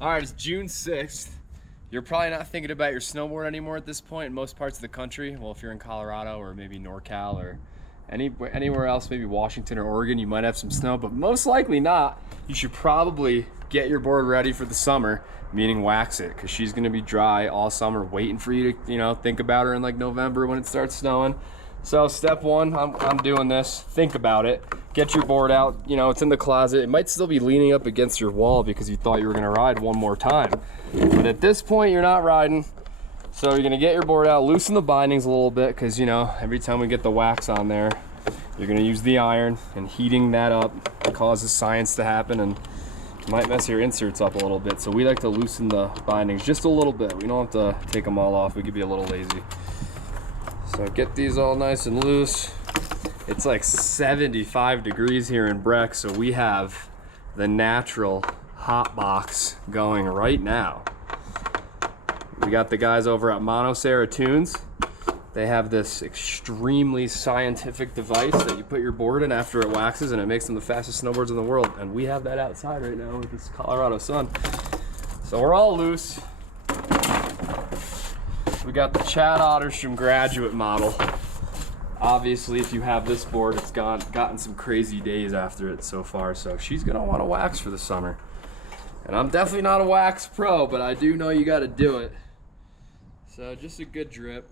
All right, it's June 6th. You're probably not thinking about your snowboard anymore at this point in most parts of the country. Well, if you're in Colorado or maybe NorCal or anywhere else, maybe Washington or Oregon, you might have some snow, but most likely not. You should probably get your board ready for the summer, meaning wax it, because she's gonna be dry all summer waiting for you to, think about her in like November when it starts snowing. So step one, I'm doing this. Think about it. Get your board out. It's in the closet. It might still be leaning up against your wall because you thought you were gonna ride one more time. But at this point, you're not riding. So you're gonna get your board out, loosen the bindings a little bit, because every time we get the wax on there, you're gonna use the iron, and heating that up causes science to happen and might mess your inserts up a little bit. So we like to loosen the bindings just a little bit. We don't have to take them all off. We could be a little lazy. So get these all nice and loose. It's like 75 degrees here in Breck, so we have the natural hot box going right now. We got the guys over at Monosera Tunes. They have this extremely scientific device that you put your board in after it waxes, and it makes them the fastest snowboards in the world. And we have that outside right now with this Colorado sun. So we're all loose. We got the Chad Otterstrom graduate model. Obviously, if you have this board, it's gotten some crazy days after it so far, so she's gonna want to wax for the summer. And I'm definitely not a wax pro, but I do know you gotta do it. So just a good drip.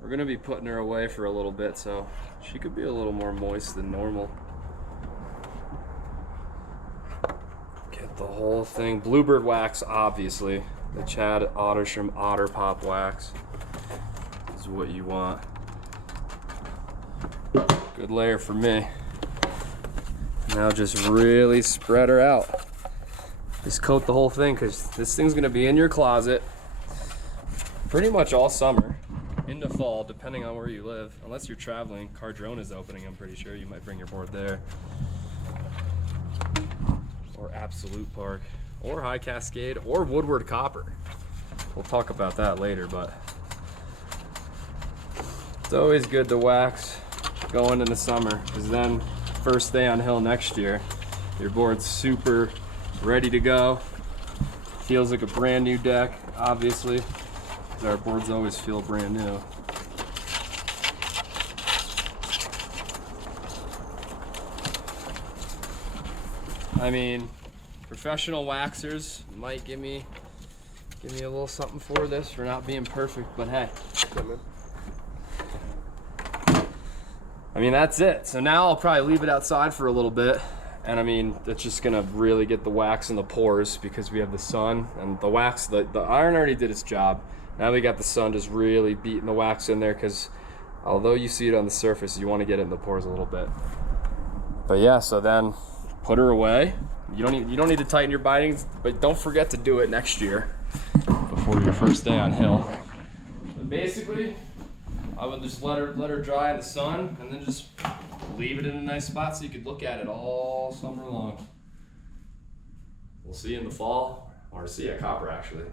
We're gonna be putting her away for a little bit, so she could be a little more moist than normal. Get the whole thing. Bluebird wax, obviously. The Chad Otterstrom Otter Pop wax is what you want. Good layer for me. Now just really spread her out. Just coat the whole thing, because this thing's gonna be in your closet pretty much all summer into fall, depending on where you live. Unless you're traveling, Cardrone is opening, I'm pretty sure. You might bring your board there. Or Absolute Park, or High Cascade, or Woodward Copper. We'll talk about that later, but it's always good to wax going in the summer, because then first day on hill next year, your board's super ready to go. Feels like a brand new deck, obviously, because our boards always feel brand new. I mean, professional waxers might give me a little something for this, for not being perfect, but hey. I mean, that's it. So now I'll probably leave it outside for a little bit, and I mean, that's just gonna really get the wax in the pores, because we have the sun and the wax. The iron already did its job. Now we got the sun just really beating the wax in there, because although you see it on the surface, you want to get it in the pores a little bit. But yeah, so then put her away. You don't need to tighten your bindings, but don't forget to do it next year before your first day on hill. But basically, I would just let her dry in the sun, and then just leave it in a nice spot so you could look at it all summer long. We'll see you in the fall, or see you at Copper actually.